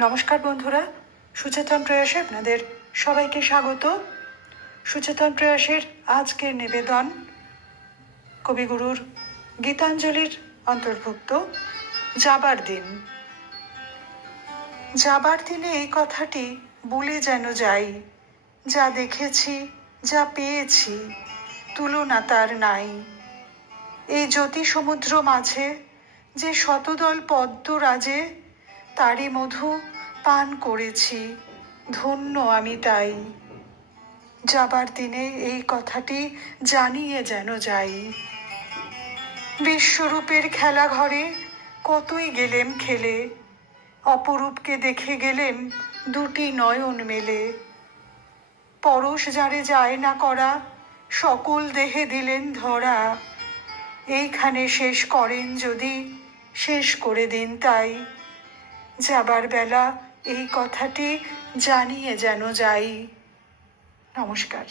নমস্কার বন্ধুরা, সুচেতন প্রয়াসে আপনাদের সবাইকে স্বাগত। সুচেতন প্রয়াসের আজকের নিবেদন কবিগুরুর গীতাঞ্জলির অন্তর্ভুক্ত যাবার দিন। যাবার দিনে এই কথাটি বলে যেন যাই, যা দেখেছি যা পেয়েছি তুলনা তার নাই। এই জ্যোতি সমুদ্র মাঝে যে শতদল পদ্ম রাজে, তারই মধু পান করেছি, ধন্য আমি তাই। যাবার দিনে এই কথাটি জানিয়ে যেন যাই। বিশ্বরূপের খেলা ঘরে কতই গেলেম খেলে, অপরূপকে দেখে গেলেম দুটি নয়ন মেলে। পরশ যারে যায় না করা, সকল দেহে দিলেন ধরা। এইখানে শেষ করেন যদি, শেষ করে দিন তাই। যাবার বেলা এই কথাটি জানিয়ে যেন যাই। নমস্কার।